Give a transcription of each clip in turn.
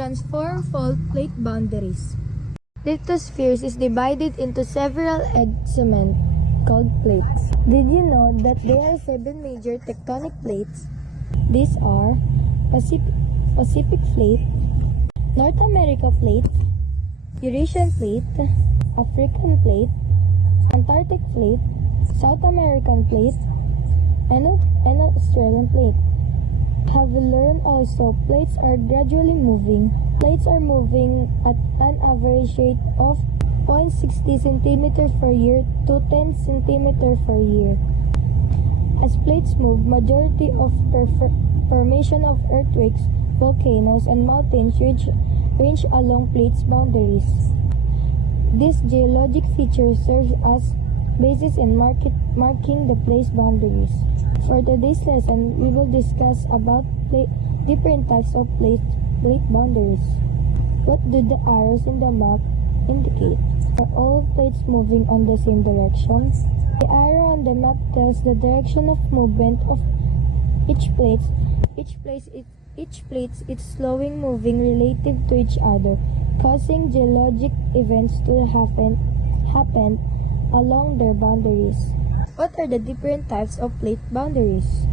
transform fault plate boundaries. Lithospheres is divided into several segments called plates. Did you know that there are 7 major tectonic plates? These are Pacific Plate, North America Plate, Eurasian Plate, African Plate, Antarctic Plate, South American Plate, and Australian Plate. Have you learned also plates are gradually moving? Plates are moving at an average rate of 0.60 cm per year to 10 cm per year. As plates move, majority of formation of earthquakes, volcanoes, and mountains range along plates boundaries. This geologic feature serves as basis in marking the place boundaries. For today's lesson, we will discuss about different types of plate boundaries. What do the arrows in the map indicate? Are all plates moving on the same direction? The arrow on the map tells the direction of movement of each plate. Each plate is slowly moving relative to each other, causing geologic events to happen along their boundaries. What are the different types of plate boundaries?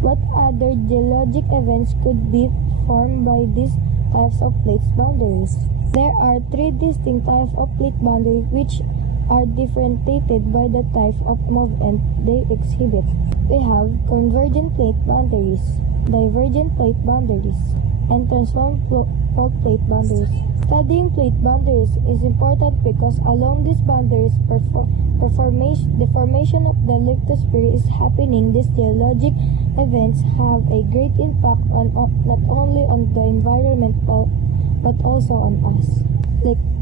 What other geologic events could be formed by these types of plate boundaries? There are 3 distinct types of plate boundaries which are differentiated by the type of movement they exhibit. We have convergent plate boundaries, divergent plate boundaries, and transform fault plate boundaries. Studying plate boundaries is important because along these boundaries the formation of the lithosphere is happening. These geologic events have a great impact on not only on the environment but also on us.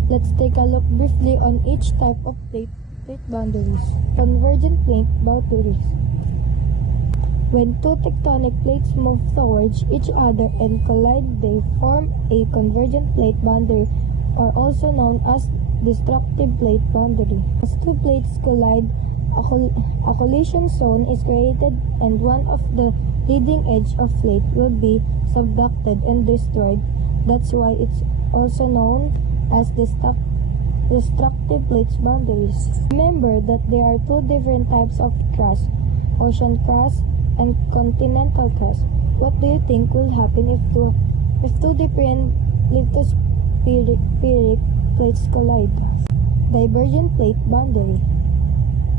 Let's take a look briefly on each type of plate boundaries. Convergent plate boundaries. When 2 tectonic plates move towards each other and collide, they form a convergent plate boundary, or also known as destructive plate boundary. As 2 plates collide, a collision zone is created and one of the leading edge of plate will be subducted and destroyed. That's why it's also known as destructive plate boundaries. Remember that there are 2 different types of crust, ocean crust and continental crust. What do you think will happen if two different lithospheric plates collide? Divergent plate boundary.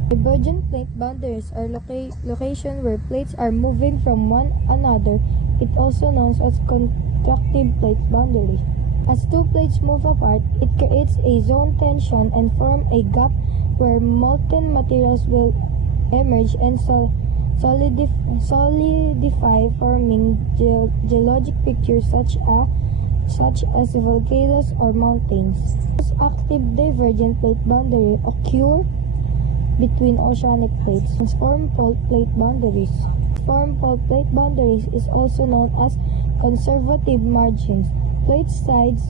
Divergent plate boundaries are locations where plates are moving from one another. It also known as contractive plate boundary. As 2 plates move apart, it creates a zone tension and form a gap where molten materials will emerge and solidify, forming geologic pictures such as volcanoes or mountains. This active divergent plate boundary occur between oceanic plates. Transform fault plate boundaries. Transform fault plate boundaries is also known as conservative margins. Plate sides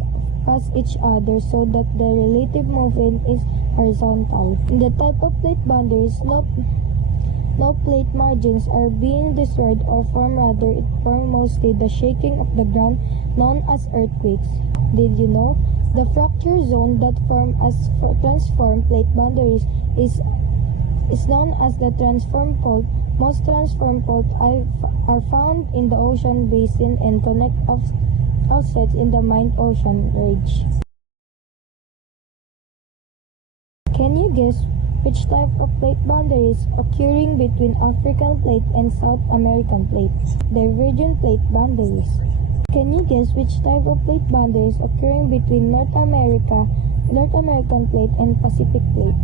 pass each other so that the relative movement is horizontal. In the type of plate boundaries, no plate margins are being destroyed or formed, rather it forms mostly the shaking of the ground known as earthquakes. Did you know? The fracture zone that form as transform plate boundaries is known as the transform fault. Most transform faults are found in the ocean basin and connect offsets in the main ocean ridge. Can you guess which type of plate boundaries occurring between African plate and South American plate? Divergent plate boundaries. Can you guess which type of plate boundaries occurring between North American plate and Pacific plate?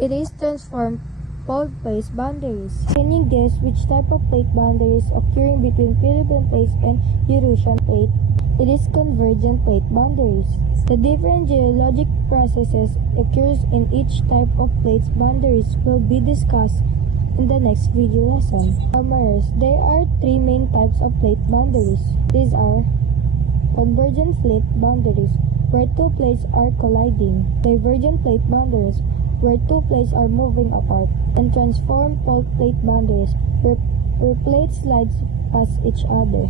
It is transform fault plate boundaries. Can you guess which type of plate boundaries occurring between Philippine plate and Eurasian plate? It is convergent plate boundaries. The different geologic processes occurs in each type of plates boundaries will be discussed in the next video lesson. Summaries. There are 3 main types of plate boundaries. These are convergent plate boundaries, where 2 plates are colliding; divergent plate boundaries, where 2 plates are moving apart; and transform fault plate boundaries, where plates slides past each other.